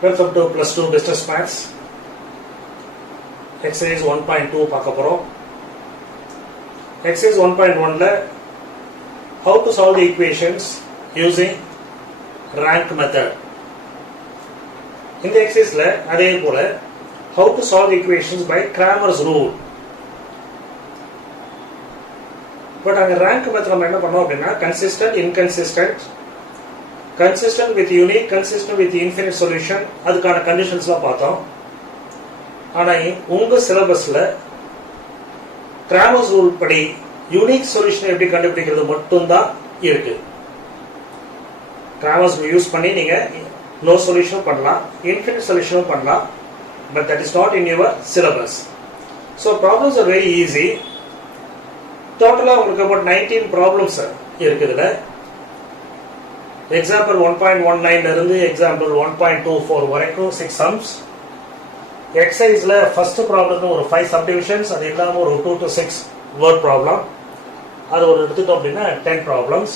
Welcome to plus 2 business maths. Exercise 1.2 பார்க்க போறோம். Exercise 1.1 ல how to solve the equations using rank method. இந்த exercise ல அதே போல how to solve the equations by Cramer's rule. But அங்க rank method நம்ம என்ன பண்ணோம் அப்படின்னா consistent, inconsistent, consistent with unique, consistent with infinite solution அதுக்கான கண்டிஷன்ஸ்லாம் பார்த்தோம். ஆனா உங்க சிலபஸ்ல கிராமர்ஸ் ரூல் படி யூனிக் சொல்யூஷன் எப்படி கண்டுபிடிக்கிறது மட்டும்தான் இருக்கு. கிராமர்ஸ் யூஸ் பண்ணி நீங்க நோ சொல்யூஷனும் பண்ணலாம், இன்ஃபினிட் சொல்யூஷனும் பண்ணலாம், but that is not in your syllabus. So problems are very easy. டோட்டலாக உங்களுக்கு about 19 ப்ராப்ளம்ஸ் இருக்குதுல. எக்ஸாம்பிள் 1.19 இருந்து எக்ஸாம்பிள் 1.24 வரைக்கும் 6 சம்ஸ். எக்ஸசைஸ்ல ஃபர்ஸ்ட் ப்ராப்ளத்துக்கு ஒரு 5 சப்டிவிஷன்ஸ், அது இல்லாமல் ஒரு 2 to 6 வேர்ட் ப்ராப்ளம், அது ஒரு எடுத்துட்டோம் அப்படின்னா 10 ப்ராப்ளம்ஸ்.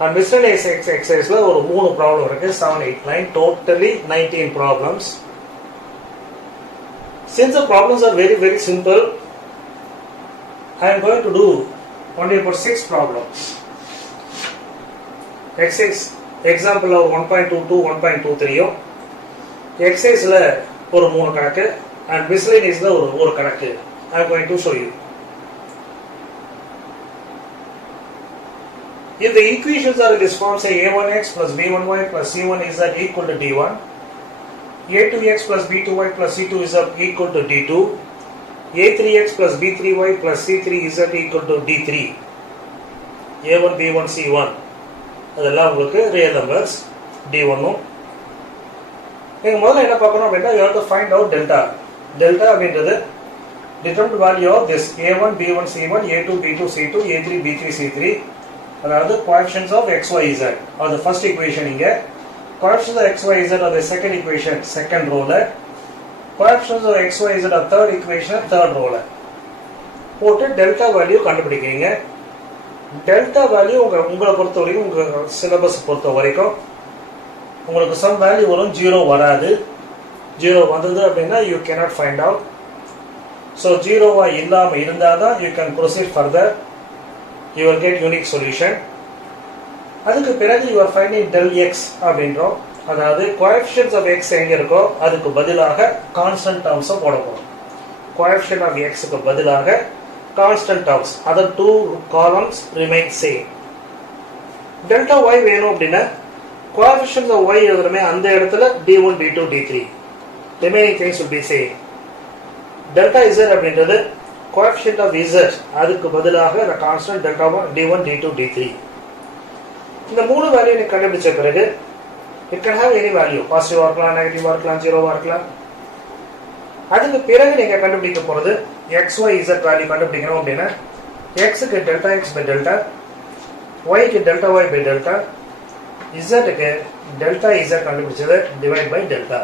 அண்ட் மிஸ்டேனியஸ் எக்ஸசைஸ்ல ஒரு 3 ப்ராப்ளம் இருக்கு, 7, 8, 9, டோட்டலி 19 problems. Since the problems are very very simple, I am going to do only about 6 problems. Exercise example of 1.22, 1.23 exerciseல ஒரு 3 கணக்கு and miscellaneousல ஒரு கணக்கு I am going to show you. If the equations are in this form, say a1x plus b1y plus c1z equal to d1, a2x plus b2y plus c2z equal to d2, a3x plus b3y plus c3z equal to d3, a1 b1 c1 அதெல்லாம் உங்களுக்கு real numbers d1. நீங்க முதல்ல என்ன பார்க்கணும் அப்படின்னா you have to find out delta. delta அப்படின்றது determined value of this a1 b1 c1 a2 b2 c2 a3 b3 c3, அதாவது coefficients of x y z or the first equation. இங்க coefficients of x y z are the second equation, second row ல, coefficients of x y z are third equation, third row ல போட்டு delta value கண்டுபிடிக்கிறீங்க. Delta value உங்களை பொறுத்த வரைக்கும், உங்க சிலபஸ் பொறுத்த வரைக்கும் உங்களுக்கு சம் வேல்யூ வரும், 0 வராது. 0 வந்தது அப்படின்னா you cannot find out. So 0வா இல்லாமல் இருந்தால் தான் you can proceed further, you will get unique solution. அதுக்கு பிறகு you are finding del x அப்படின்றோம், அதாவது கோஎஃபிஷியன்ட்ஸ் ஆஃப் எக்ஸ் எங்கே இருக்கோ அதுக்கு பதிலாக கான்ஸ்டன்ட் டேர்ம்ஸை போட போகிறோம். கோஎஃபிஷியன்ட் ஆஃப் எக்ஸுக்கு பதிலாக constant terms, other 2 columns remain same. delta y வேணும் அப்படின்னா coefficients of y எழுதுறமே அந்த இடத்துல d1 d2 d3, remaining things will be same. delta z அப்படின்றது coefficient of z, அதுக்கு பதிலாக the constant delta d1 d2 d3. இந்த மூணு வேல்யூ நீ கண்டுபிடிச்ச பிறகு it can have any value, பாசிட்டிவா இருக்கலாம், நெகட்டிவா இருக்கலாம், ஜீரோவா இருக்கலாம். அதுக்கு பிறகு நீங்க கண்டுபிடிக்க போறது xyz வேல்யூ கண்டுபிடிக்கணும் அப்படின்னா xக்கு டெல்டா எக்ஸ் பை டெல்டா, yக்கு டெல்டா ஒய் பை டெல்டா, zக்கு டெல்டா z கண்டுபிடிச்சது டிவைட் பை டெல்டா.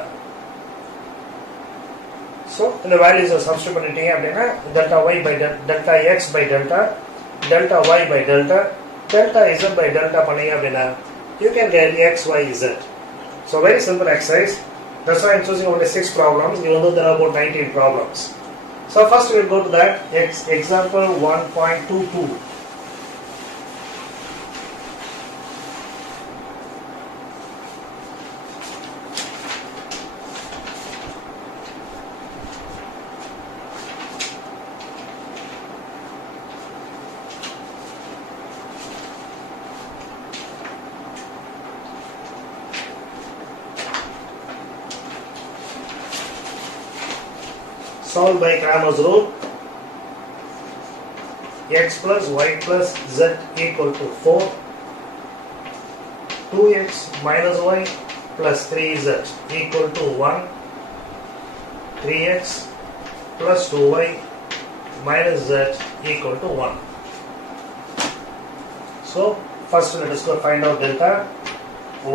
ஸோ இந்த வேல்யூஸை சப்ஸ்டிட் பண்ணிட்டீங்க அப்படின்னா delta y by delta x by delta, delta y by delta, delta z by delta பண்ணீங்க அப்படின்னா you can get xyz. So very simple exercise. That's why I'm choosing only 6 problems, even though there are about 19 problems. So first we'll go to that example 1.22. Solve by Cramer's rule. X plus y plus z equal to 4, 2x minus y plus 3z equal to 1, 3x plus 2y minus z equal to 1. So first let us go find out delta.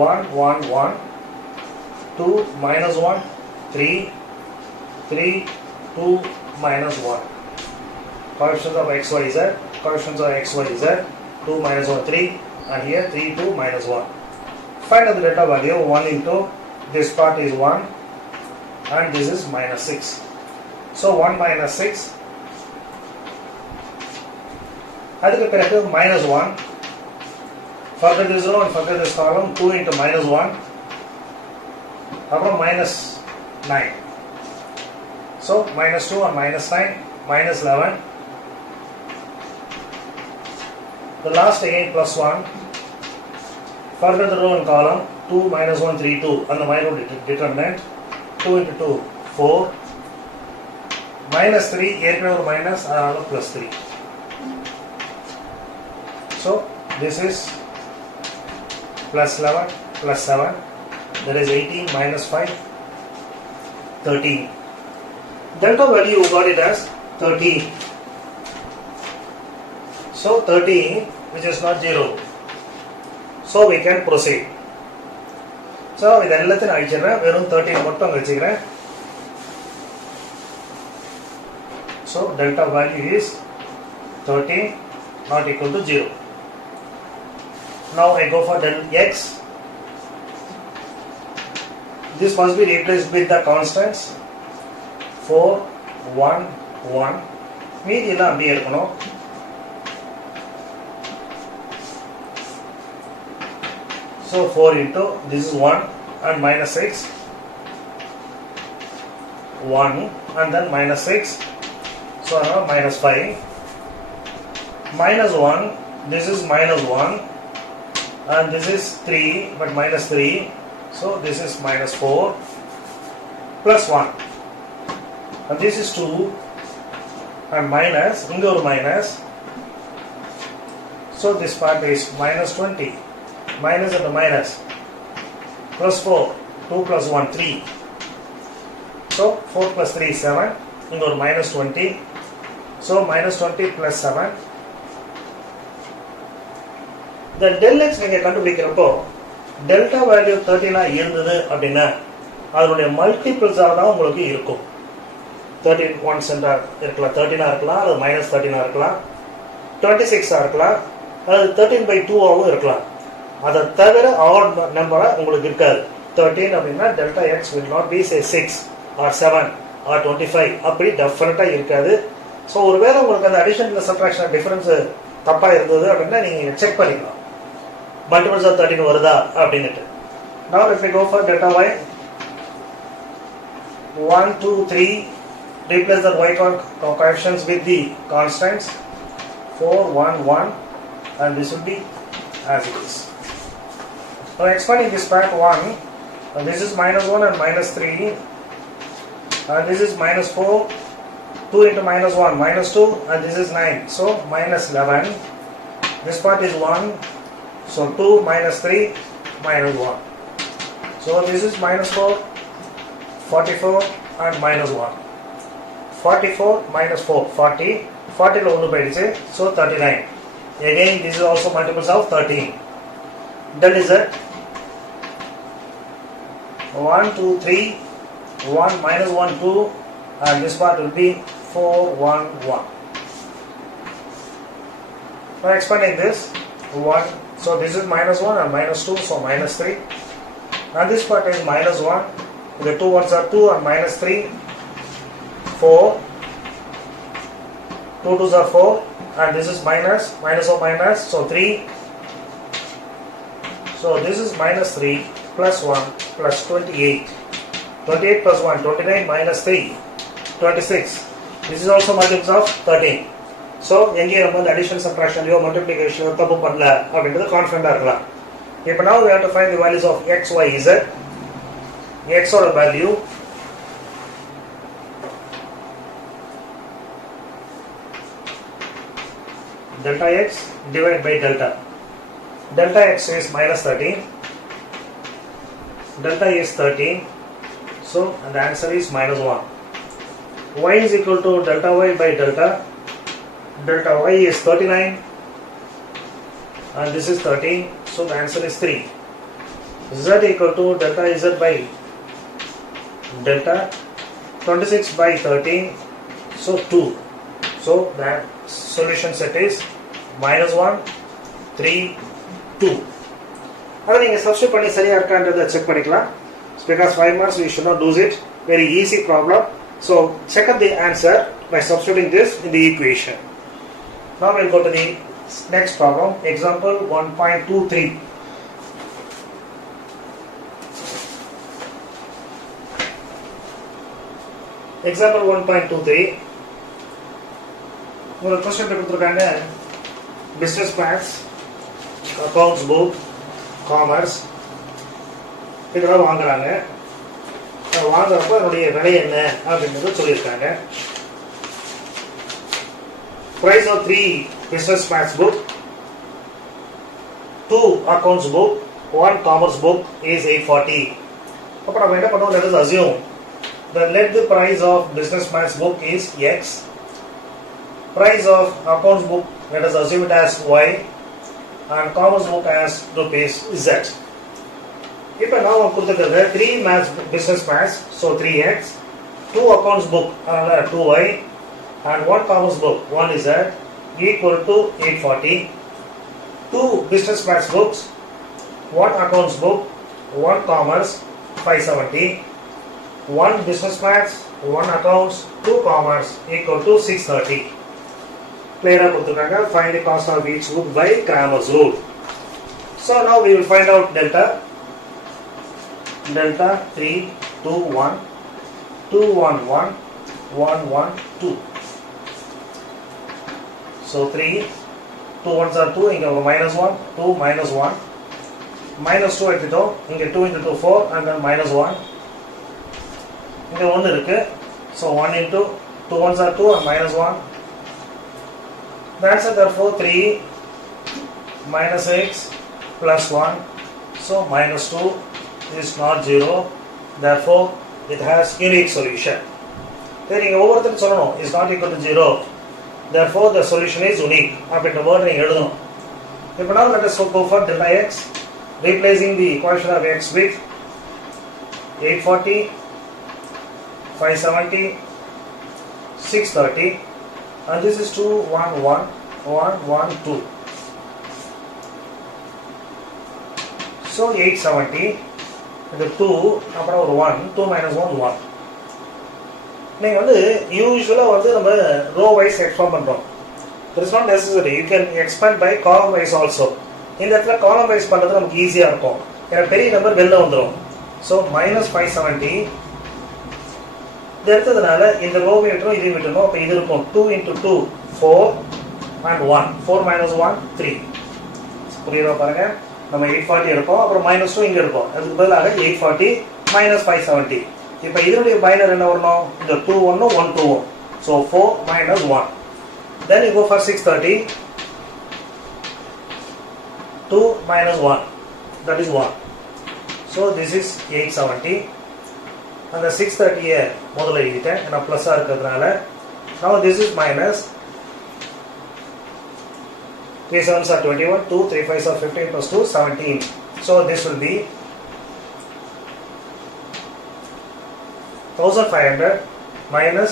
1 1 1, 2 minus 1 3, 3 2 minus 1. Coefficients of x, y, z, coefficients of x, y, z, 2 minus 1, 3, and here 3, 2 minus 1. Find out the delta value. 1 into this part is 1 and this is minus 6. So 1 minus 6, அதுக்கு பிறகு minus 1, further this row and further this column, 2 into minus 1, அப்புறம் minus 9. So minus 2 and minus 9, minus 11. The last again plus 1, further the row and column, 2 minus 1, 3, 2, and the minor determinant, 2 into 2, 4, minus 3, ஏற்கனவே ஒரு minus, அதனால plus 3. So this is plus 11, plus 7, that is 18, minus 5, 13. Delta value you got it as 13. So 13, which is not 0. So we can proceed. So இது எல்லாத்தையும் அழிச்சிடுறேன், வெறும் 13 மட்டும் வச்சுக்கிறேன். So delta value is 13 not equal to 0. Now I go for del x. This must be replaced with the constants 4, 1, 1. மீதி எல்லாம் அப்படியே இருக்கணும். So 4 into, this is 1 and minus 6, 1 and then minus 6, so now minus 5, minus 1, this is minus 1 and this is 3 but minus 3, so this is minus 4 plus 1 and this is 2 and minus, inga or minus, so this part is minus 20. Minus and the minus, plus 4, 2 plus 1, 3. So 4 plus 3 is 7, inga or minus 20. So minus 20 plus 7. The del x நீங்க கண்டுபிடிக்கிறப்போ delta value 13 இருந்தது அப்படின்னா அதனுடைய மல்டிபிள்ஸாக தான் உங்களுக்கு இருக்கும். 13 1 சென்டா இருக்கலாம், 13 இருக்கலாம், அது minus 13 இருக்கலாம், 26 இருக்கலாம், அது 13/2 ஆகவும் இருக்கலாம். அதை தவிர ஆட் நம்பரா உங்களுக்கு இருக்காது. 13 அப்படின்னா delta X will not be say 6 or 7 or 25 அப்படி டெஃபினட்டா இருக்காது. ஸோ ஒருவேளை உங்களுக்கு அந்த அடிஷன் சப்ட்ராக்ஷன் டிஃபரன்ஸ் தப்பா இருந்தது அப்படின்னா நீங்க செக் பண்ணிக்கலாம், மல்டிபிள்ஸ் ஆஃப் 13 வருதா அப்படின்னுட்டு. Now if we go for delta y, 1, 2, 3, replace the y coefficients with the constants 4, 1, 1 and this will be as it is. Now expanding this part 1, this is minus 1 and minus 3 and this is minus 4, 2 into minus 1, minus 2 and this is 9, so minus 11, this part is 1, so 2 minus 3 minus 1, so this is minus 4, 44 and minus 1, 44 minus 4, 40, 40 lo 1 போயிடுச்சு, so 39. Again this is also multiples of 13. That is it. 1, 2, 3, 1 minus 1, 2 and this part will be 4, 1, 1. Now expanding this 1, so this is minus 1 and minus 2, so minus 3 and this part is minus 1, the two ones are 2 and minus 3, 4, 2 2s are 4 and this is minus, minus of minus, so 3. So this is minus 3 plus 1 plus 28. 28 plus 1, 29 minus 3, 26. This is also multiples of 13. So எங்கே நம்ம இந்த addition subtractionலையோ multiplicationலையோ தப்பு பண்ணல அப்படின்றது கான்ஃபிடென்ட்டா இருக்கலாம். இப்போ now we have to find the values of x, y, z. x ஓட value delta x divided by delta. Delta x is minus 13. Delta is 13. So the answer is minus 1. Y is equal to delta y by delta. Delta y is 39 and this is 13. So the answer is 3. Z equal to delta z by delta. 26 by 13. So 2. So that solution set is minus 1, 3, 2. அதை நீங்கள் சப்ஸ்டியூட் பண்ணி சரியாக இருக்கான்றதை செக் பண்ணிக்கலாம். because 5 marks we should not lose it. Very easy problem. So check out the answer by substituting this in the equation. Now we'll go to the next problem. Example 1.23. Example 1.23. ஒரு கொஸ்டின் கொடுத்துருக்காங்க. Business maths, accounts book, commerce இதெல்லாம் வாங்குறாங்க. வாங்குறப்ப அதனுடைய விலை என்ன அப்படின்றது சொல்லியிருக்காங்க. Price of 3 business maths book, 2 accounts book, 1 commerce book is 840. அப்ப நம்ம என்ன பண்ணுவோம்? Let us assume that let the price of business maths book is X, price of accounts book let us assume it as Y, and commerce book as rupees Z. இப்போ நாம கொடுத்துக்கிறது 3 maths business maths, so 3x, 2 accounts book அதனால 2y, and 1 commerce book 1z equal to 840. 2 business maths books, 1 accounts book, 1 commerce 570. 1 business maths, 1 accounts, 2 commerce equal to 630. Clear கொடுத்துருக்காங்க. Find the cost of each book by Cramer's rule. So now we will find out delta. Delta 3 2 1 2 1 1 1 1 2. So 3 2 ones are 2, இங்க minus 1 2 minus 1 minus 2 எடுத்துட்டோம். இங்க 2 into 2 4 and then minus 1. இங்க 1 இருக்கு. So 1 into 2 ones are 2 and minus 1. The answer therefore 3 minus x plus 1. So minus 2 is not 0. Therefore it has unique solution. Then இங்க ஒவ்வொருத்தரும் சொல்லணும் is not equal to 0. Therefore the solution is unique. அப்படின்ற word நீங்க எழுதணும். இப்போ now let us go for delta x, replacing the equation of x with 840, 570, 630, and this is 2 1 1 1 1 2. So 870, இது 2 அப்புறம் ஒரு 1, 2 minus 1 1. நீங்க வந்து யூசுவலா வந்து நம்ம ரோ வைஸ் எக்ஸ்பேண்ட் பண்றோம். It is not necessary. You can expand by column wise also. இந்த இடத்துல column wise பண்றது நமக்கு ஈஸியா இருக்கும். ஏன்னா பெரிய நம்பர் வெளில வந்துரும். So minus 570 இது எடுத்ததுனால இந்த ரோ விட்டுறோம், இது விட்டுறோம். அப்ப இது இருக்கும் 2 into 2 4 and 1. 4 minus 1 3. புரியுதா பாருங்க. நம்ம 840 எடுப்போம், அப்புறம் minus 2 இங்க எடுப்போம். அதுக்கு பதிலாக 840 minus 570. இப்போ இதனுடைய பைனர் என்ன வரணும்? இந்த 2 1 1 2. So 4 minus 1. Then you go for 630. 2 minus 1. That is 1. So this is 870. And the 630 முதல்ல எழுதிட்டேன். ஏன்னா பிளஸ்ஸா இருக்கிறதுனால. Now this is minus 3 7s are 21, 2 3 5s are 15 plus 2 17. So this will be 1500 minus,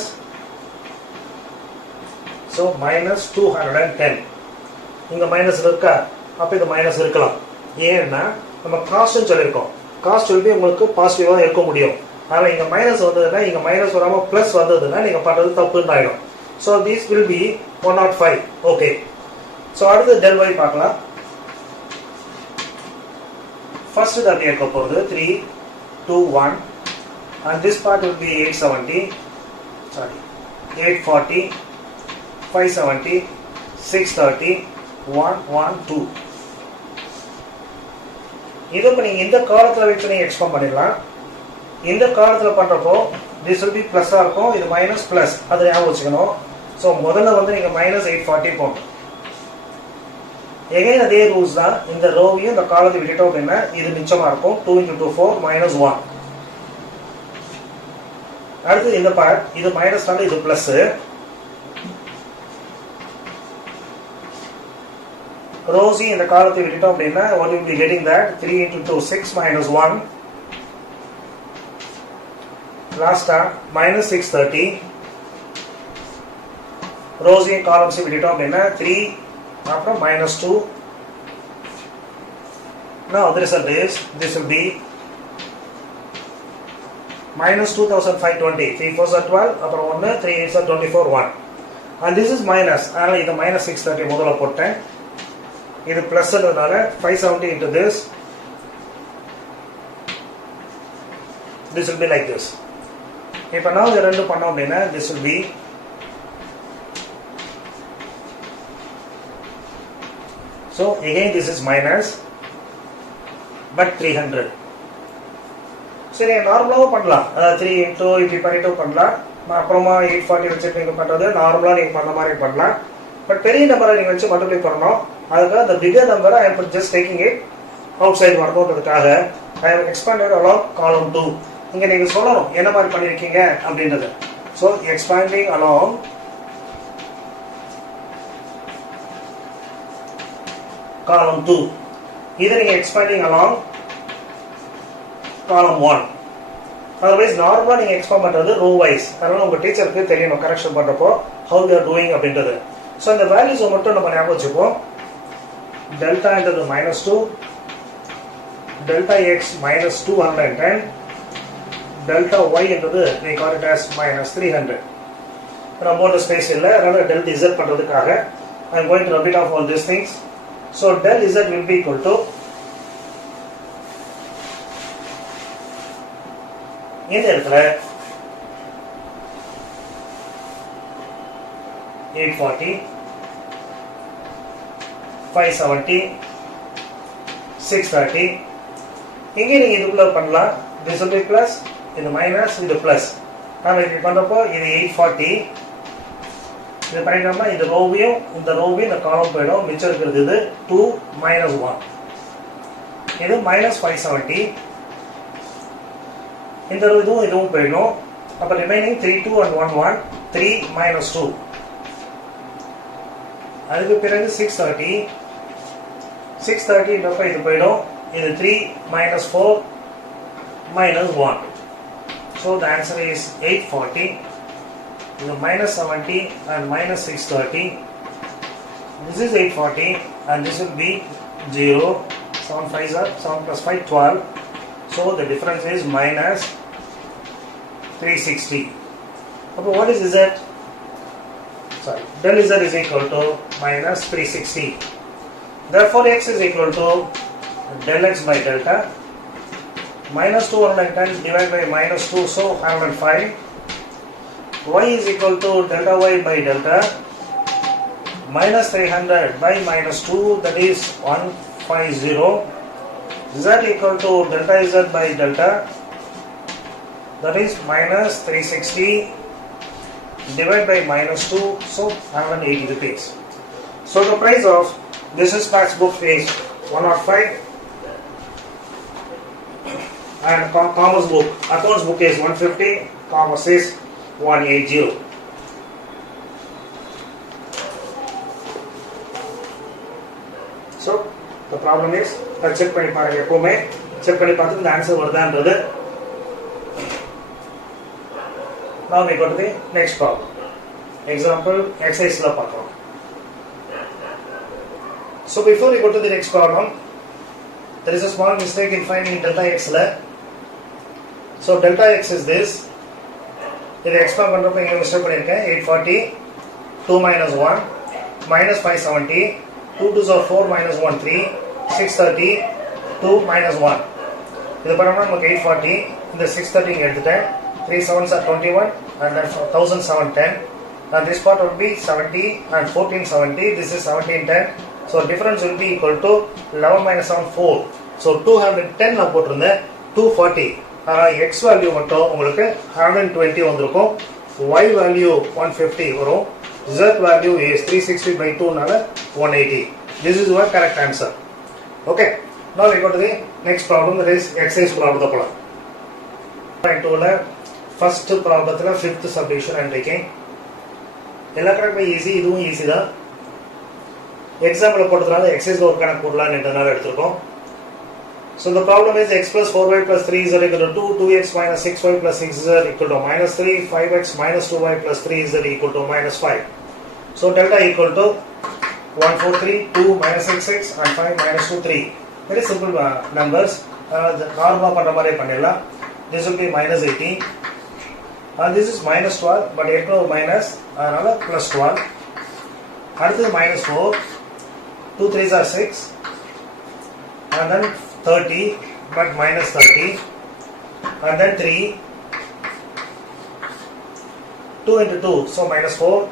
so minus 210. இங்க மைனஸ் இருக்கா? அப்ப இது மைனஸ் இருக்கலாம். ஏன்னா நம்ம காஸ்ட்னு சொல்லிருக்கோம். காஸ்ட் will be உங்களுக்கு பாசிட்டிவா இருக்க முடியும். ஆனா இங்க மைனஸ் வந்ததுன்னா, இங்க மைனஸ் வராம பிளஸ் வந்ததுன்னா நீங்க பண்றது தப்புன்னு ஆயிடும். So this will be 105. Okay. So அடுத்து del y பார்க்கலாம். First that இருக்க போறது 3 2 1 and this part will be 840 570 630 112. இது இப்ப நீங்க இந்த காலத்துல வச்சு நீங்க எக்ஸ்பேண்ட் பண்ணிடலாம். இந்த காலத்துல பண்றப்போ this will be பிளஸ்ஸா இருக்கும், இது மைனஸ் பிளஸ், அதை ஞாபகம் வச்சுக்கணும். ஸோ முதல்ல வந்து நீங்க மைனஸ் 840 போகணும். எகைன் அதே ரூல்ஸ் தான். இந்த ரோவையும் இந்த காலத்தை விட்டுட்டோம் அப்படின்னா இது மிச்சமா இருக்கும். 2 into 2 4 minus 1. அடுத்து இந்த பார்ட், இது மைனஸ்னால இது பிளஸ். ரோசி இந்த காலத்தை விட்டுட்டோம் அப்படின்னா what will be getting that 3 into 2 6 minus 1. லாஸ்டா minus 630. ரோசி காலம்ஸ் விட்டுட்டோம் அப்படின்னா 3 அப்புறம் minus 2. Now the result is this will be minus 2520. 3 4s are 12, அப்புறம் 1, 3 8s are 24, 1. And this is minus, அதனால இது minus 630 முதல்ல போட்டேன். இது plus அதனால 570 into this. This will be like this. இப்போ now இது ரெண்டு பண்ணோம் அப்படின்னா this will be so again this is minus but 300. சரி நார்மலாகவும் பண்ணலாம், அதாவது 3 into இப்படி பண்ணிட்டு பண்ணலாம். அப்புறமா 840 வச்சுட்டு நீங்கள் பண்ணுறது நார்மலாக நீங்கள் பண்ண மாதிரி பண்ணலாம். பட் பெரிய நம்பரை நீங்கள் வச்சு மல்டிப்ளை பண்ணணும். அதுக்காக the bigger number I am just taking it outside வரணுன்றதுக்காக I have expanded along column 2. இங்கே நீங்கள் சொல்லணும் என்ன மாதிரி பண்ணியிருக்கீங்க அப்படின்றது. So expanding along column 2. இதை நீங்கள் expanding along column 1. அதர்வைஸ் நார்மலாக நீங்கள் எக்ஸ்பேண்ட் பண்ணுறது ரோ வைஸ். அதனால் உங்கள் டீச்சருக்கு தெரியணும் கரெக்ஷன் பண்ணுறப்போ ஹவு யூ ஆர் டூயிங் அப்படின்றது. ஸோ இந்த வேல்யூஸை மட்டும் நம்ம ஞாபகம் வச்சுப்போம். டெல்டான்றது -2, டெல்டா எக்ஸ் -210, டெல்டா ஒய் என்றது we call it as -300. நம்ம ஸ்பேஸ் இல்லை, அதனால் டெல் இசட் பண்ணுறதுக்காக I am going to rub it off all these things. So del z will be equal to இந்த இடத்துல 840, 570, 630. இங்கே நீங்க இதுக்குள்ள பண்ணலாம். this will be plus, இது மைனஸ், இது பிளஸ். நாம இப்படி பண்றப்போ இது 840 இது பண்ணிட்டோம்னா இந்த ரோவையும் இந்த ரோவையும் இந்த காலம் போயிடும். மிச்சம் இருக்கிறது இது 2 minus 1. இது -570. இந்த இதுவும் போயிடும். அப்போ ரிமைனிங் 3 2 and 1 1, 3 minus 2. அதுக்கு பிறகு 630. 630 இதப்போ இது போயிடும். இது 3 minus 4 minus 1. So the answer is 840. This is -70 and -630. This is 840 and this will be 0. 7 5s are 7 plus 5 12. So the difference is -360. Okay, what is z? Sorry, del z is equal to -360. Therefore x is equal to del x by delta. -210 divided by -2, so 105. Y is equal to delta y by delta. -300 by -2, that is 150. Z equal to delta z by delta, that is -360 divided by -2, so 180 rupees. So the price of business maths book is 105 and commerce book, accounts book is 150, commerce is 180. So the problem is check பண்ணி பாருங்க, எப்பவுமே செக் பண்ணி பார்த்து இந்த ஆன்சர் வருதான்றது. Now we go to the next problem. Example exercise la பார்க்கலாம். So before we go to the next problem, there is a small mistake in finding delta x la. So delta x is this. இதை எக்ஸ்பேண்ட் பண்ணுறப்ப இங்கே மிஸ்டேக் பண்ணியிருக்கேன். 840, 2 minus 1, -570, 2 2s are 4 minus 1 3, 630, 2 minus 1. இது பண்ணோம்னா நமக்கு 840, இந்த 630 இங்கே எடுத்துட்டேன். 3 7s are 21 and then 1710. And this part will be 70 and 1470. This is 1710. So difference will be equal to 11 minus 7 4. So 210 நான் போட்டிருந்தேன், 240. x வேல்யூ மட்டும் உங்களுக்கு 120 வந்திருக்கும், y வேல்யூ 150 வரும், z வேல்யூ is 360 by 2 நால 180. This is your correct answer. Okay, now we go to the next problem, that is exercise problem. Point 2 ல first ப்ராப்ளத்துல 5th subdivision and taking எல்லா கணக்குமே ஈஸி, இதுவும் ஈஸி தான். எக்ஸாம்பிள் போட்டதுனால எக்ஸசைஸ்ல ஒரு கணக்கு போடலாம்ன்றதுனால எடுத்திருக்கோம். So the problem is x plus 4y plus 3z equal to 2, 2x minus 6y plus 6z equal to -3, 5x minus 2y plus 3z equal to -5. So delta equal to 143, 2 minus 66 and 5 minus 2, 3. Very simple numbers. நார்மலாக பண்ணுற மாதிரி பண்ணிடலாம். this will be minus 18, and this is minus 12, but minus, plus 12. அடுத்தது minus 4, 2 3s are 6, and then 30, but minus 30, and then 3, 2 into 2, so minus 4,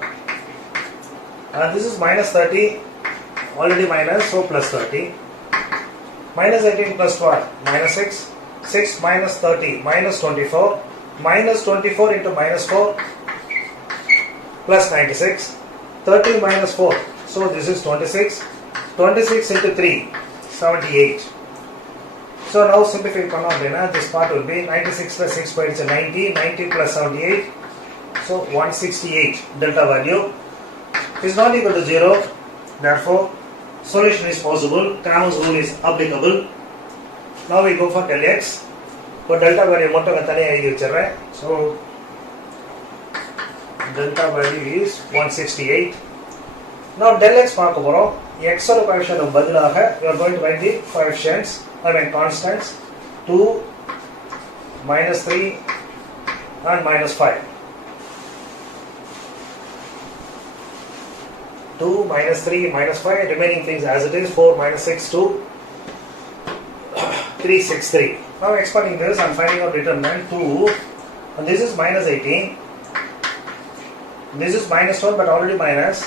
and this is minus 30, already minus, so plus 30, minus 18 plus 12, minus 6, 6 minus 30, minus 24, minus 24 into minus 4, plus 96, 30 minus 4, so this is 26, 26 into 3, 78. So now simplify panna, this part will be 96 plus 6 points 90, 90 plus 78, so 168 delta value is not equal to 0, therefore solution is possible, Cramer's rule is applicable. Now we go for del x, for delta value so delta value is 168. Now del x x coefficient of you are going to write the coefficients, constants 2, minus 3 and minus 5. 2, minus 3, minus 5, remaining things as it is, 4, minus 6, 2, 3, 6, 3. Now expanding this and finding out determinant 2, and this is minus 18, this is minus 12 but already minus,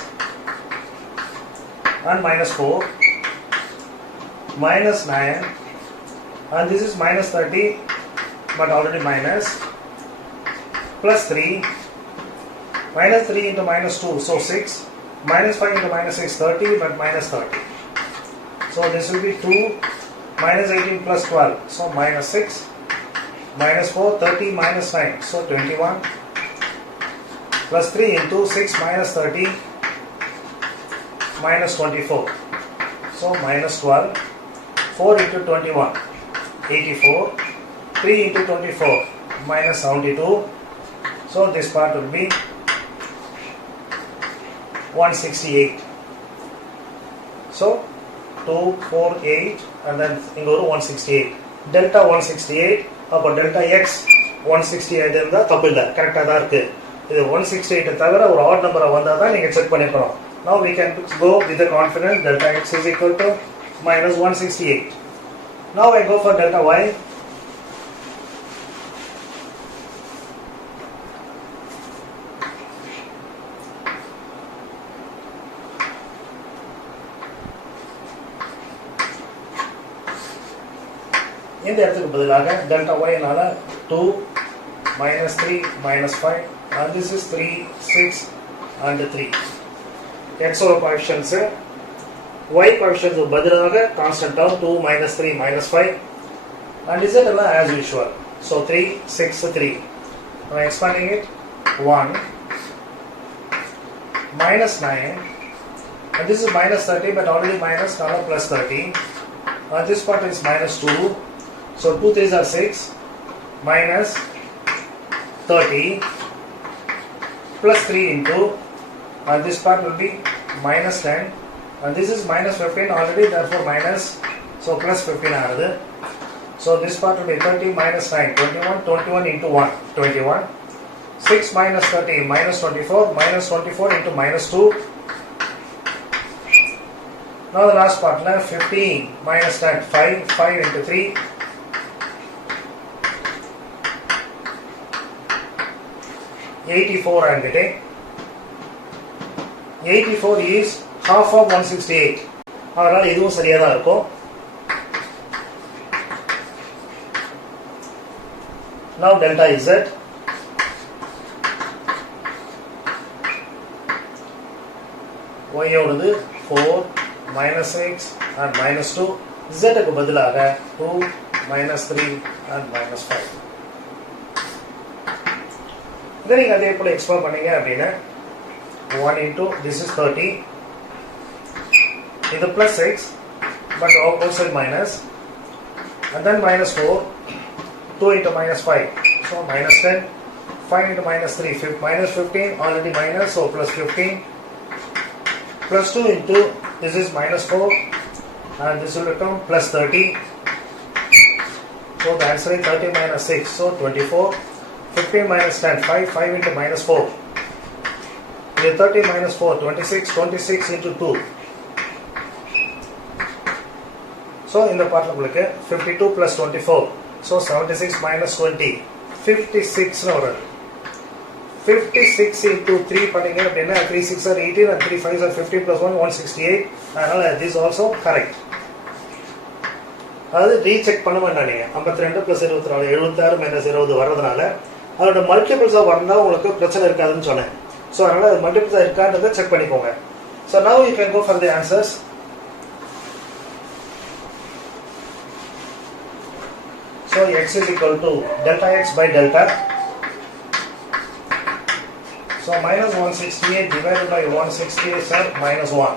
and minus 4, minus 9, and this is minus 30 but already minus, plus 3, minus 3 into minus 2, so 6, minus 5 into minus 6, 30 but minus 30. So this will be 2, minus 18 plus 12, so minus 6, minus 4, 30 minus 9, so 21, plus 3 into 6 minus 30, minus 24, so minus 12, 4 into 21, 84, 3 into 24, minus 72, so this part will be 168. So 2, 4, 8 and then go to 168. Delta 168, அப்போ delta x 168 இருந்தா தப்பு இல்ல, கரெக்ட்டா தான் இருக்கு. இது 168 தவிர ஒரு odd number வந்தா தான் நீங்க செக் பண்ணிக்கணும். Now we can go with the confidence delta x is equal to minus 168. Now I go for delta y. இந்த இடத்துக்கு பதிலாக delta y னால 2, minus 3, minus 5, and this is 3, 6 and 3. X ஓட coefficients, y coefficients பதிலாக constant term 2, minus 3, minus 5, and z எல்லாம் as usual. So 3, 6, 3. Now expanding it, 1, minus 9, and this is minus 30 but already minus, now plus 30, and this part is minus 2. So 2 3s are 6, minus 30, plus 3 into, and this part will be minus 10, and this is minus 15 already, therefore minus, so plus 15 ஆகுது. So this part will be 30 minus 9, 21, 21 into 1, 21, 6 minus 30, minus 24, minus 24 into minus 2. Now the last part, 15 minus 10, 5, 5 into 3, 84 I am getting. 84 is half of 168. அதனால இதுவும் சரியா தான் இருக்கும். Now delta z. Y ஓடது 4, minus 6 and minus 2. Z க்கு பதிலாக 2, minus 3 and minus 5. இதை நீங்கள் அதே போல் எக்ஸ்பேண்ட் பண்ணீங்க அப்படின்னா 1 into this is 30, இது plus 6 but outside minus, and then minus 4, 2 into minus 5, so minus 10, 5 into minus 3, minus 15 already minus, so plus 15, plus 2 into this is minus 4, and this will become plus 30, So the answer is 30 minus 6. So 24. 15 minus 10. 5. 5 into minus 4. 30 minus 4. 26. 26 into 2. So in the part of 52 plus 24. So 76 minus 20. 56 now. 56 into 3 panninga appadina 3 6 are 18 and 3 5 are 15 plus 1 168. Adala this is also correct. அதாவது ரீசெக் பண்ண வேண்டாம் நீங்கள் 52 + 24 76 - 20 வர்றதுனால அதோட மல்டிபிள்ஸாக வந்தால் உங்களுக்கு பிரச்சனை இருக்காதுன்னு சொன்னேன். ஸோ அதனால் அது மல்டிபிள்ஸாக இருக்கான்றதை செக் பண்ணிக்கோங்க. So now you can go for the answers. So x is equal to delta x by delta. So minus 168 divided by 168 sir minus 1.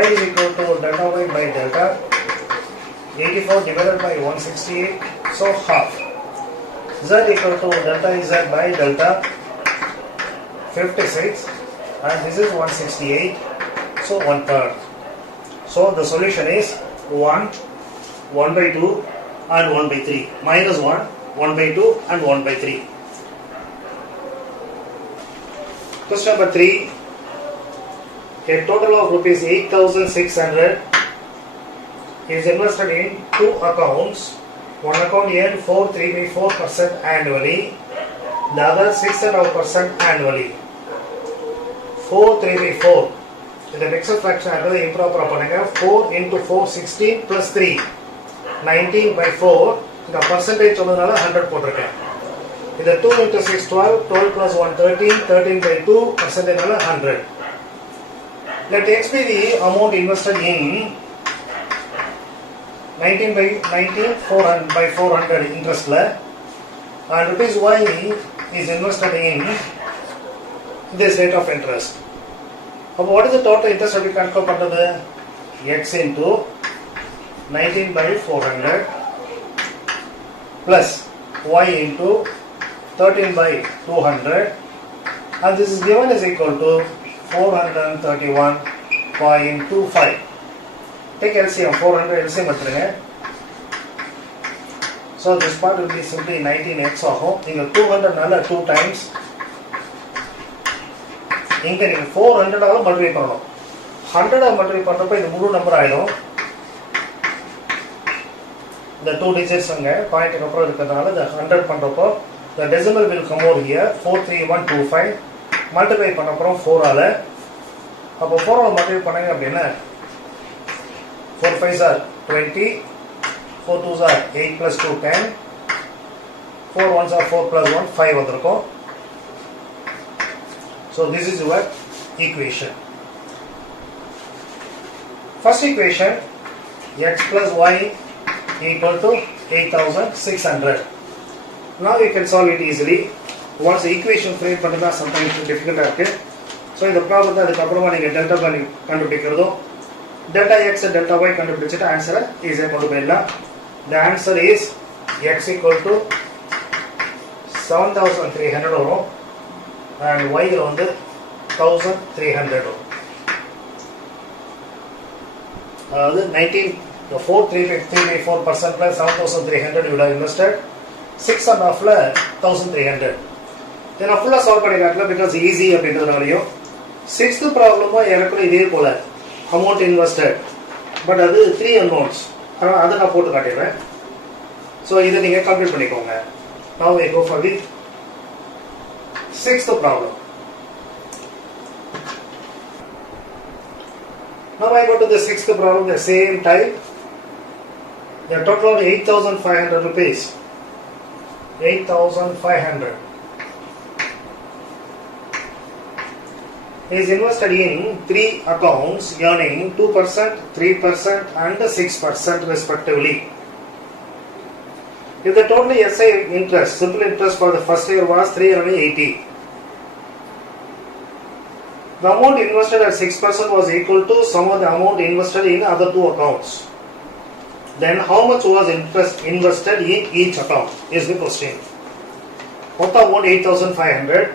Y is equal to delta y by delta. 84 divided by 168, so half. Z equal to delta z by delta 56 and this is 168, so 1/3. So the solution is 1, 1 by 2 and 1 by 3. Minus 1, 1 by 2 and 1 by 3. Question number 3. A total of rupees 8,600 is invested in 2 accounts. One account earned 4.334% annually, the other 6.5% annually. 4.334. The mixed fraction is improper. 4 into 4 16 plus 3 19 by 4. The percentage is 100. The 2 into 6 12, 12 plus 1 13, 13 by 2 percentage 100. Let x be the amount invested in 19 by 19 400 by 400 interest and rupees y is invested in this rate of interest. What is the total interest we calculate pandrathu? X into 19 by 400 plus y into 13 by 200 and this is given is equal to 431.25. Take LCM, 400 LCM எடுத்துருங்க. So this part will be simply 19x ஆகும். நீங்கள் 200 2 times இங்கே நீங்கள் 400 ஆக மல்டிப்ளை பண்ணணும். 100 மல்டிப்ளை பண்ணுறப்போ இது முழு நம்பர் ஆகிடும். இந்த 2 digits அங்கே பாயிண்ட்டுக்கு அப்புறம் இருக்கிறதுனால இந்த 100 பண்ணுறப்போ the decimal will come over here 43125 மல்டிப்ளை பண்ண அப்புறம் 4 ஆல் அப்போ 4 ஆல் மல்டிப்ளை பண்ணாங்க அப்படின்னா 4 5s are 20, 4 2s are 8 plus 2 10, 4 1s are 4 plus 1 5 வந்திருக்கும். So this is your equation. First equation x plus y equal to 8,600. Now you can solve it easily. Once the equation frame பண்ணா sometimes difficult இருக்கு. So இந்த ப்ராப்ளத்தை அதுக்கு அப்புறமா நீங்க டெல்டா வேல்யூ கண்டுபிடிக்கிறதோ delta x and delta y கண்டுபிடிச்சிட்டு ஆன்சரை ஈஸியாக கொண்டு போயிடலாம். The answer is x equal to 7,300 வரும் and y வந்து 1,300 வரும். அதாவது 4.334% plus 7,300 you would have invested. 6.5ல 1,300. Then ஃபுல்லா சால்வ் பண்ணி காட்டல because easy அப்படின்றதுனாலையும் 6th ப்ராப்ளமும் ஏறக்குறைய இதே போல amount invested but அது 3 unknowns அதனால அதை நான் போட்டு காட்டிடுறேன். ஸோ இதை நீங்கள் கம்ப்ளீட் பண்ணிக்கோங்க. Now we go for the 6th problem. Now I go to the 6th problem, the same type. The total of 8,500 rupees. 8,500 is invested in 3 accounts earning 2%, 3% and 6% respectively. If the total SI interest, simple interest for the first year was 380, the amount invested at 6% was equal to sum of the amount invested in other 2 accounts. Then how much was interest invested in each account is the question. What amount 8,500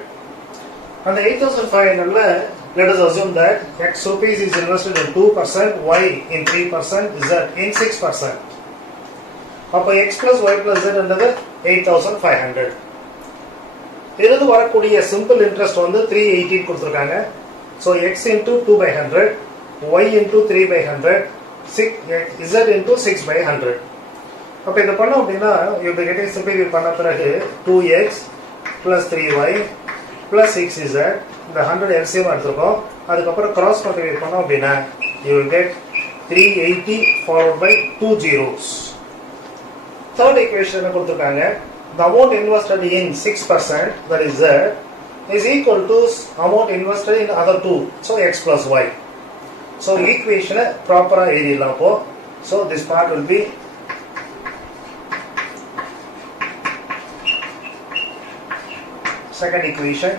and the 8,500 let us assume that x rupees is invested in 2%, y in 3%, z in 6%. அப்போ x plus y plus z என்றது 8500. இதிலிருந்து வரக்கூடிய simple interest வந்து 380 கொடுத்திருக்காங்க. So x into 2 by 100, y into 3 by 100, z into 6 by 100. அப்போ இதை பண்ணோம் அப்படின்னா you will be getting simplify பண்ண பிறகு 2x plus 3y plus 6z, இந்த 100 LCM எடுத்துருக்கோம். அதுக்கப்புறம் cross multiply பண்ணோம் அப்படின்னா you will get 380 followed by 2 zeros. Third equation என்ன கொடுத்திருக்காங்க, the amount invested in 6%, that is z, is equal to amount invested in other two, so x plus y. So equation proper எழுதிடலாம் அப்போ. So this part will be second equation.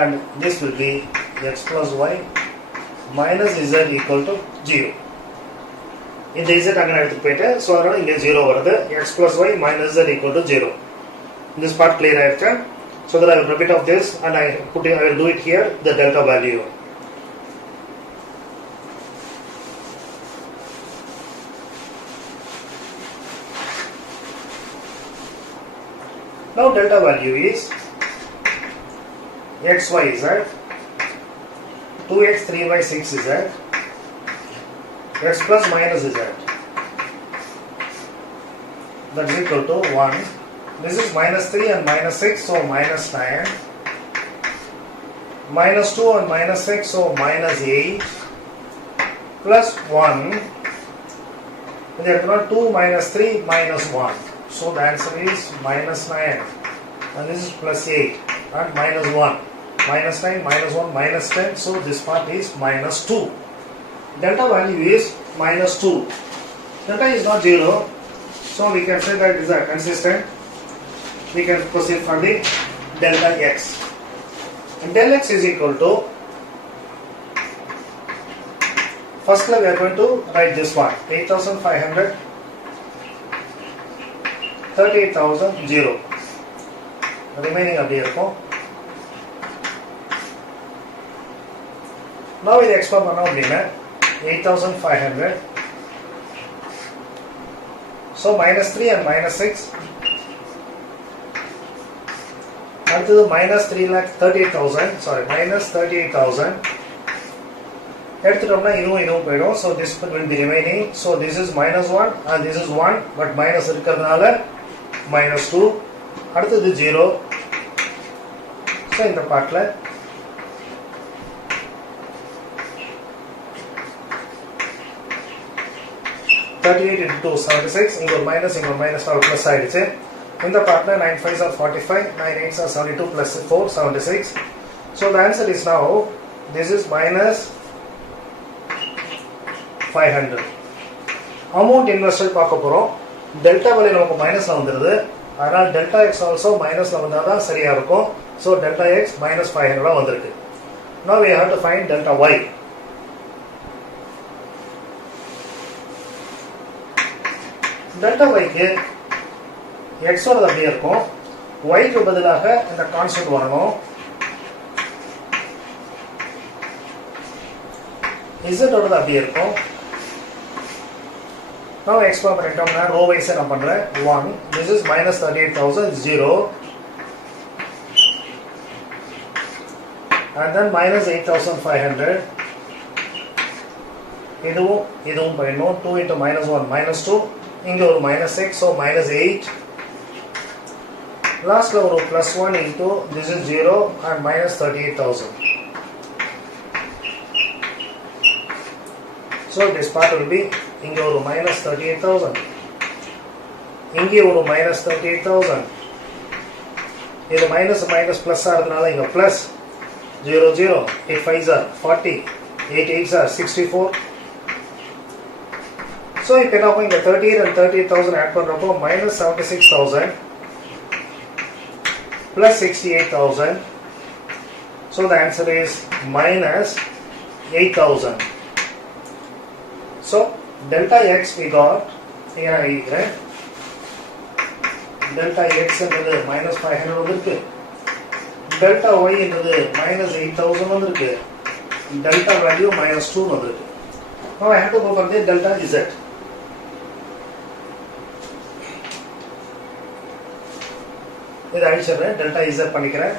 And this will be x plus y minus z equal to 0. இந்த z அங்கே எடுத்துட்டு போயிட்டு ஸோ அதனால இங்கே 0 வருது. x plus y minus z equal to 0. This part clear ஆயிடுச்சு. So that I will repeat of this and I will do it here, the delta value. Now delta value is xy z, 2x 3y 6z, x plus minus z, that is equal to 1. This is minus 3 and minus 6, so minus 9, minus 2 and minus 6, so minus 8, plus 1. Therefore 2 minus 3 minus 1, so the answer is minus 9, and this is plus 8 and minus 1. Minus 9, minus 1, minus 10, so this part is minus 2. Delta value is minus 2. Delta is not 0, so we can say that it is consistent. We can proceed for the delta x. And del x is equal to, firstly we are going to write this one, 8500, 38,000, 0. Remaining up here. Now we expand பண்ணோம் அப்படின்னா 8500, so minus 3 and minus 6, அடுத்தது minus 3,38,000, sorry minus 38,000 எடுத்துட்டோம்னா இதுவும் போயிடும். So this will be remaining, so this is minus 1 and this is 1, but minus இருக்கிறதுனால minus 2, அடுத்தது 0. So இந்த பார்ட்ல $38 into 76, இங்க ஒரு மைனஸ் இங்க ஒரு மைனஸ் பிளஸ் ஆயிடுச்சு. இந்த பார்ட்ல 9 5s are 45, 9 8s are 72 plus 4 76. So the answer is now this is minus 500. Amount invested பார்க்க போறோம். டெல்டா வேல்யூ நமக்கு மைனஸ்ல வந்துருது. அதனால டெல்டா x also மைனஸ்ல வந்தா தான் சரியா இருக்கும். So delta x minus 500 வந்திருக்கு. Now we have to find delta y. delta y க்கு x ஓடது அப்படியே இருக்கும், y க்கு பதிலாக இந்த கான்ஸ்டன்ட் வரணும், z ஓடது அப்படியே இருக்கும். Now expand பண்ணிட்டோம்னா row wise நான் பண்றேன். 1, this is minus 38,000, 0, and then minus 8,500. இதுவும் பண்ணணும். 2 into minus 1 minus 2, இங்க ஒரு minus 6, so minus 8. Lastல ஒரு plus 1 into this is 0 and minus 38,000. So this part will be இங்க ஒரு minus 38,000, இங்கே ஒரு minus 38,000. இது minus minus plus ஆகிறதுனால இங்க plus 0 0, 8 5s are 40, 8 8s are 64. So இப்போ என்ன ஆகும், இங்க 38 and 38,000 ஆட் பண்றப்போ minus 76,000 plus 68,000. So the answer is minus 8,000. So delta x we got here, delta x என்றது minus 500 வந்திருக்கு, delta y என்னது minus 8000 வந்திருக்கு, delta value minus 2 வந்திருக்கு. Now I have to go for the delta z. இதை அழிச்சிடுறேன், delta z பண்ணிக்கிறேன்.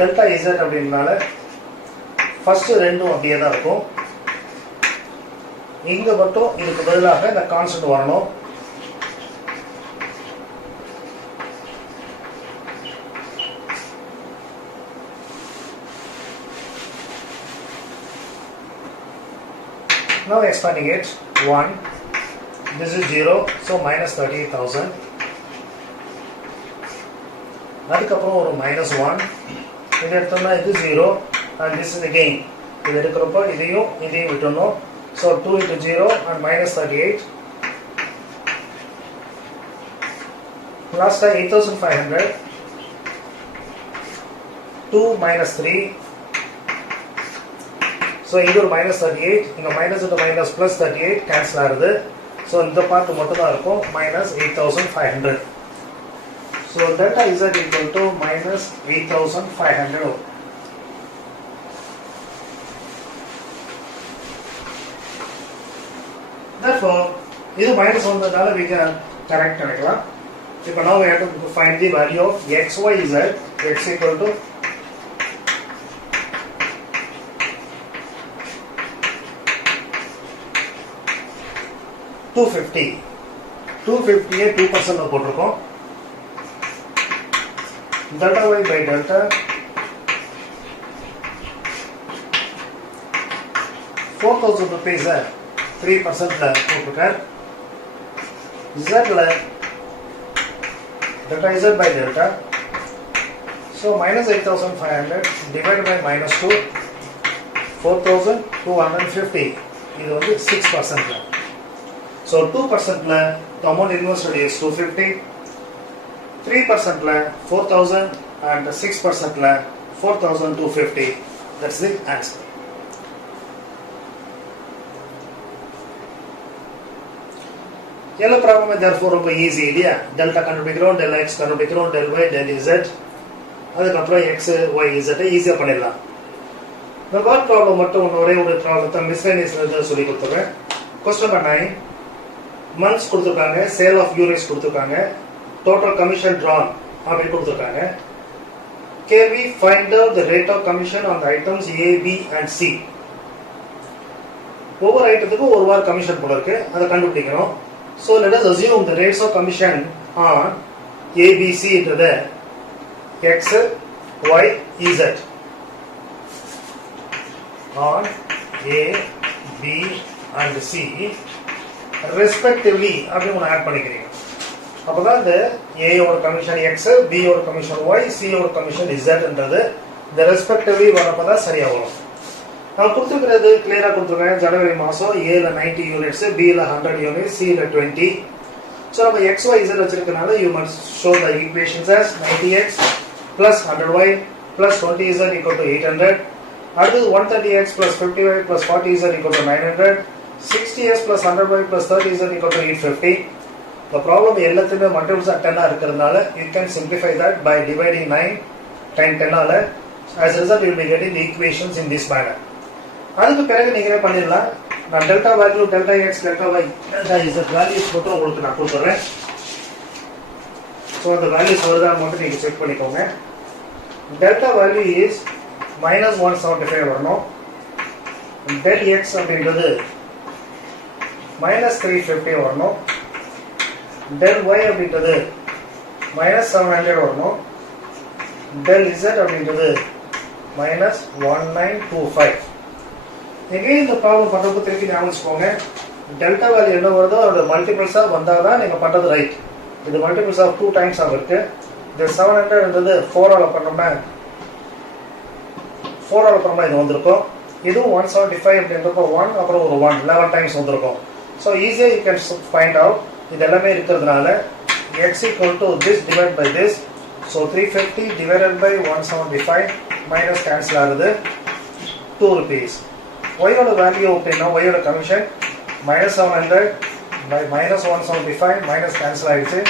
delta z அப்படினால ஃபர்ஸ்ட் ரெண்டும் அப்படியே தான் இருக்கும். இங்க மட்டும் இதுக்கு பதிலாக இந்த கான்ஸ்டன்ட் வரணும். Now expanding it 1, this is 0, so minus 38,000. அதுக்கப்புறம் ஒரு minus 1, இது எடுத்தோம்னா இது 0 and this is again, இது எடுக்கிறப்போ இதையும் விட்டணும். So 2 into 0 and minus 38. Last time 8,500. 2 minus 3. So இங்க ஒரு minus 38. இங்க minus into minus plus 38 cancel ஆகுது. So இந்த part மட்டும் தான் இருக்கும், minus 8,500. So delta z equal to minus 8,500. Therefore, this minus 1 வந்ததால we can correct பண்ணிக்கலாம். இப்போ now we have to find the value of x, y, z. X equal to $250. 250 2% போட்டிருக்கோம். delta y by delta 4,000 rupees 3% போட்டுருக்கார். z delta z by delta, so minus 8,500 divided by minus 2, 4,250. இது வந்து 6%. So 2% the amount invested is 250, 3% 4,000 and 6% 4,250. That's the answer. Yellow problem is therefore ரொம்ப ஈஸி இல்லையா? டெல்டா கண்டுபிடிக்கிறோம், del x கண்டுபிடிக்கிறோம், del y, del z, அதுக்கப்புறம் x, y, z ஈஸியா பண்ணிடலாம். இந்த கார்ட் ப்ராப்ளம் மட்டும் ஒரே ஒரு ப்ராப்ளத்தை மிஸ்லேனியஸ்ல சொல்லி கொடுத்துறேன். கொஸ்டின் நம்பர் 9, மந்த்ஸ் கொடுத்துருக்காங்க, சேல் ஆஃப் யூனிட்ஸ் கொடுத்துருக்காங்க, டோட்டல் கமிஷன் ட்ரான் அப்படி கொடுத்துருக்காங்க. Can we find out the rate of commission on the items A, B and C? ஒவ்வொரு ஐட்டத்துக்கும் ஒரு வார் கமிஷன் போல இருக்கு, அதை கண்டுபிடிக்கணும். So let us assume the rates of commission on A, B, C into the X, Y, Z. On A, B and C respectively அப்படி ஒன்று ஆட் பண்ணிக்கிறீங்க. அப்போதான் இந்த A ஓட கமிஷன் X, B ஓட கமிஷன் Y, C ஓட கமிஷன் Zன்றது இந்த ரெஸ்பெக்டிவ்லி வரப்பதான் சரியா வரும். நான் கொடுத்துக்கிறது கிளியரா கொடுத்துருக்கேன். ஜனவரி மாசம் A ல 90 யூனிட்ஸ், B ல 100 யூனிட்ஸ், C ல 20. ஸோ நம்ம X, Y, Z வச்சிருக்கனால you must show the equations as 90x plus 100y plus 20z equal to 800. அடுத்தது 130x plus 50y plus 40z equal to 900. 60s plus 100y plus 30z equal to 850. The problem எல்லாத்துமே multiples of 10 இருக்கிறதுனால you can simplify that by dividing 9 times 10. As a result you will be getting the equations in this manner. அதுக்கு பிறகு நீங்களே பண்ணிடலாம். நான் delta value, delta x, delta y, delta z values மட்டும் உங்களுக்கு நான் கொடுத்துட்றேன். ஸோ அந்த வேல்யூஸ் வருதான்னு மட்டும் நீங்கள் செக் பண்ணிக்கோங்க. டெல்டா வேல்யூ இஸ் மைனஸ் 175 வரணும். டெல் எக்ஸ் அப்படின்றது மைனஸ் 350 வரணும். டெல் ஒய் அப்படின்றது மைனஸ் 700 வரணும். டெல் இசட் அப்படின்றது மைனஸ் 1925. எங்கேயும் இந்த ப்ராப்ளம் பண்ணுறப்போ திருப்பி ஞாபகம் வச்சுக்கோங்க, டெல்டா வேல்யூ என்ன வருதோ அதோட மல்டிபிள்ஸாக வந்தால் தான் நீங்கள் பண்ணுறது ரைட். இது மல்டிபிள்ஸ் ஆஃப் 2 டைம்ஸ் ஆகிருக்கு. இந்த 700ன்றது 4ஆல் பண்ணோம்னா இது வந்திருக்கும். இதுவும் 175 அப்படின்றப்போ 1 அப்புறம் ஒரு 1 11 டைம்ஸ் வந்திருக்கும். ஸோ ஈஸியாக யூ கேன் ஃபைண்ட் அவுட். இது எல்லாமே இருக்கிறதுனால x equal to this divide by this. So 350 divided by 175 minus cancel ஆகுது, 2 rupees. ஒய்யோட வேல்யூ அப்படின்னா ஒய்யோட commission minus 700 by minus 175 minus cancel ஆயிடுச்சு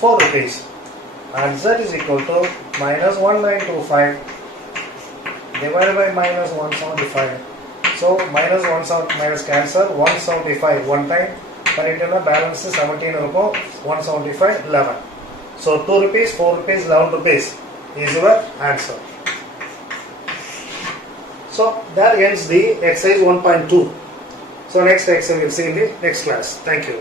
4 rupees and z is equal to minus 1925 divided by minus 175. So minus 170 minus cancel 175 one time பண்ணிட்டோம்னா balance 17 இருக்கும் 175 11. So 2 rupees 4 rupees 11 rupees is your answer. So that ends the exercise 1.2. So next exercise we will see in the next class. Thank you.